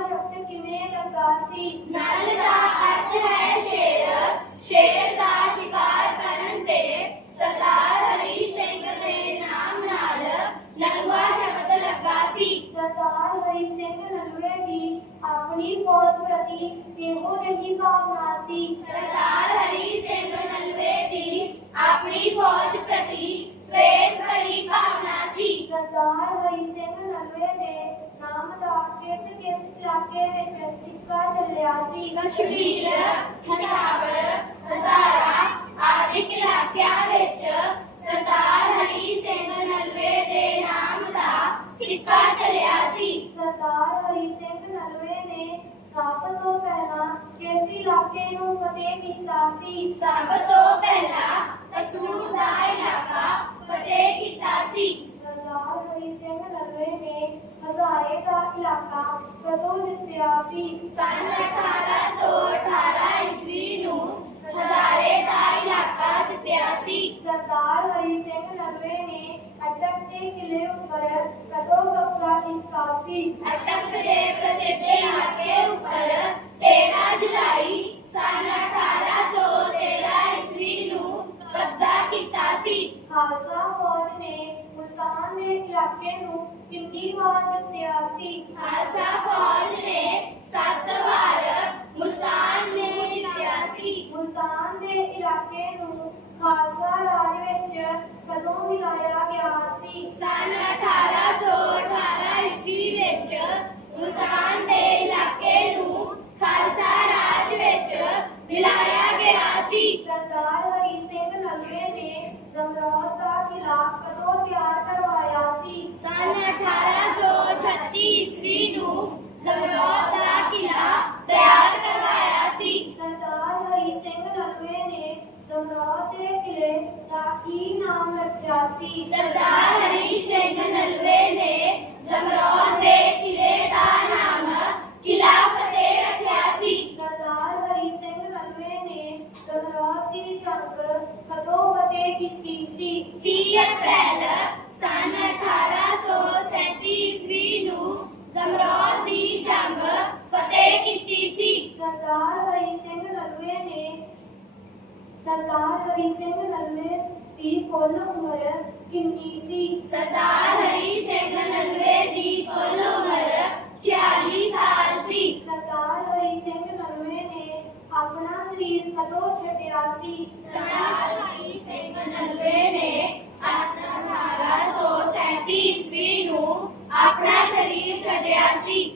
शब्द किमें नकासी? नल का अर्थ है शेर। शेर का शिकार करन ते सरदार हरी सिंह दे नाम नाल नलवा शब्द लगासी। सरदार हरी सिंह नलवे की अपनी फौज प्रति केहो नहीं भावनासी सरदार हरी ਸਿੱਕਾ ਚੱਲਿਆ ਸੀ ਕਸ਼ਮੀਰ ਹਿਸ਼ਾਵਰ ਹਜ਼ਾਰਾ ਆਦਿ ਇਲਾਕਿਆਂ ਵਿੱਚ ਸਰਦਾਰ ਹਰੀ ਸਿੰਘ ਨਲਵੇ ਦੇ ਨਾਮ ਦਾ ਸਿੱਕਾ ਚੱਲਿਆ ਸੀ ਸਰਦਾਰ ਹਰੀ ਸਿੰਘ ਨਲੂਏ ਨੇ ਸਭ ਤੋਂ ਪਹਿਲਾਂ ਕਿਸ ਇਲਾਕੇ ਨੂੰ ਫਤਿਹ ਕੀਤਾ ਸੀ ਸਭ ਤੋਂ ਪਹਿਲਾਂ ਕਸੂਰ ਦਾ ਇਲਾਕਾ ਫਤਿਹ ਕੀਤਾ ਸੀ ਸਰਦਾਰ ਹਰੀ ਸਿੰਘ ਨਲੂਏ ਨੇ ਹਜ਼ਾਰੇ ਦਾ ਇਲਾਕਾ ਕਦੋਂ ਜਿੱਤਿਆ ਸੀ ਸਨ 1818 ਈਸਵੀ ਨੂੰ ਹਜ਼ਾਰੇ ਦਾ ਇਲਾਕਾ ਜਿੱਤਿਆ ਸੀ ਸਰਦਾਰ ਹਰੀ ਸਿੰਘ ਨਲੂਏ ਨੇ ਅਟਕ ਦੇ ਕਿਲੇ ਉੱਪਰ ਕਦੋਂ ਕਬਜ਼ਾ ਕੀਤਾ ਸੀ ਅਟਕ ਦੇ ਪ੍ਰਸਿੱਧ ਇਲਾਕੇ ਉੱਪਰ 13 ਜੁਲਾਈ ਸਨ 1813 ਈਸਵੀ ਨੂੰ ਕਬਜ਼ਾ ਕੀਤਾ ਸੀ ਖਾਲਸਾ ਫੌਜ ਨੇ ਮੁਲਤਾਨ ਦੇ ਇਲਾਕੇ ਨੂੰ ਕਿੰਨੀ ਵਾਰ ਜਿੱਤਿਆ ਸੀ ਖਾਲਸਾ ਫੌਜ ਨੇ ਸੱਤ ਵਾਰ ਮੁਲਤਾਨ ਨੂੰ ਜਿੱਤਿਆ ਸੀ ਮੁਲਤਾਨ ਦੇ ਇਲਾਕੇ ਨੂੰ ਖਾਲਸਾ ਰਾਜ ਵਿੱਚ ਕਦੋਂ ਮਿਲਾਇਆ ਗਿਆ ਸੀ ਸਨ 1818 ਈਸਵੀ ਵਿੱਚ ਮੁਲਤਾਨ ਦੇ ਇਲਾਕੇ ਨੂੰ ਖਾਲਸਾ ਰਾਜ ਵਿੱਚ ਮਿਲਾਇਆ ਗਿਆ ਸੀ ਸਰਦਾਰ ਹਰੀ ਸਿੰਘ ਨਲਵੇ ਨੇ ਜ਼ਮਰੌਦ 1836 ਈਸਵੀ ਨੂੰ ਜ਼ਮਰੌਦ ਦਾ ਕਿਲਾ ਤਿਆਰ ਕਰਵਾਇਆ ਸੀ ਸਰਦਾਰ ਹਰੀ ਸਿੰਘ ਨਲਵੇ ਨੇ ਜ਼ਮਰੌਦ ਦੇ ਕਿਲੇ ਦਾ ਕੀ ਨਾਮ ਰੱਖਿਆ ਸੀ ਸਰਦਾਰ ਹਰੀ ਸਿੰਘ ਨਲਵੇ ਨੇ ਜ਼ਮਰੌਦ ਦੇ ਕਿਲੇ ਦਾ ਨਾਮ ਕਿਲਾ ਫਤਿਹ ਰੱਖਿਆ ਸੀ ਸਰਦਾਰ ਹਰੀ ਸਿੰਘ ਨਲਵੇ ਨੇ ਜ਼ਮਰੌਦ ਦੀ ਜੰਗ ਕਦੋਂ ਫਤਿਹ ਕੀਤੀ ਸੀ 30 ਅਪ੍ਰੈਲ ਸਨ ਸਰਦਾਰ ਹਰੀ ਸਿੰਘ ਨਲਵੇ ਨੇ ਸਰਦਾਰ ਹਰੀ ਸਿੰਘ ਨਲਵੇ ਦੀ ਕੁੱਲ ਉਮਰ ਕਿੰਨੀ ਸੀ? ਸਰਦਾਰ ਹਰੀ ਸਿੰਘ ਨਲਵੇ ਦੀ ਕੁੱਲ ਉਮਰ 46 ਸਾਲ ਸੀ। ਸਰਦਾਰ ਹਰੀ ਸਿੰਘ ਨਲਵੇ ਨੇ ਆਪਣਾ ਸਰੀਰ ਕਦੋਂ ਛੱਡਿਆ ਸੀ? ਸਰਦਾਰ ਹਰੀ ਸਿੰਘ ਨਲਵੇ ਨੇ 1837 ਈਸਵੀ ਨੂੰ ਆਪਣਾ ਸਰੀਰ ਛੱਡਿਆ ਸੀ।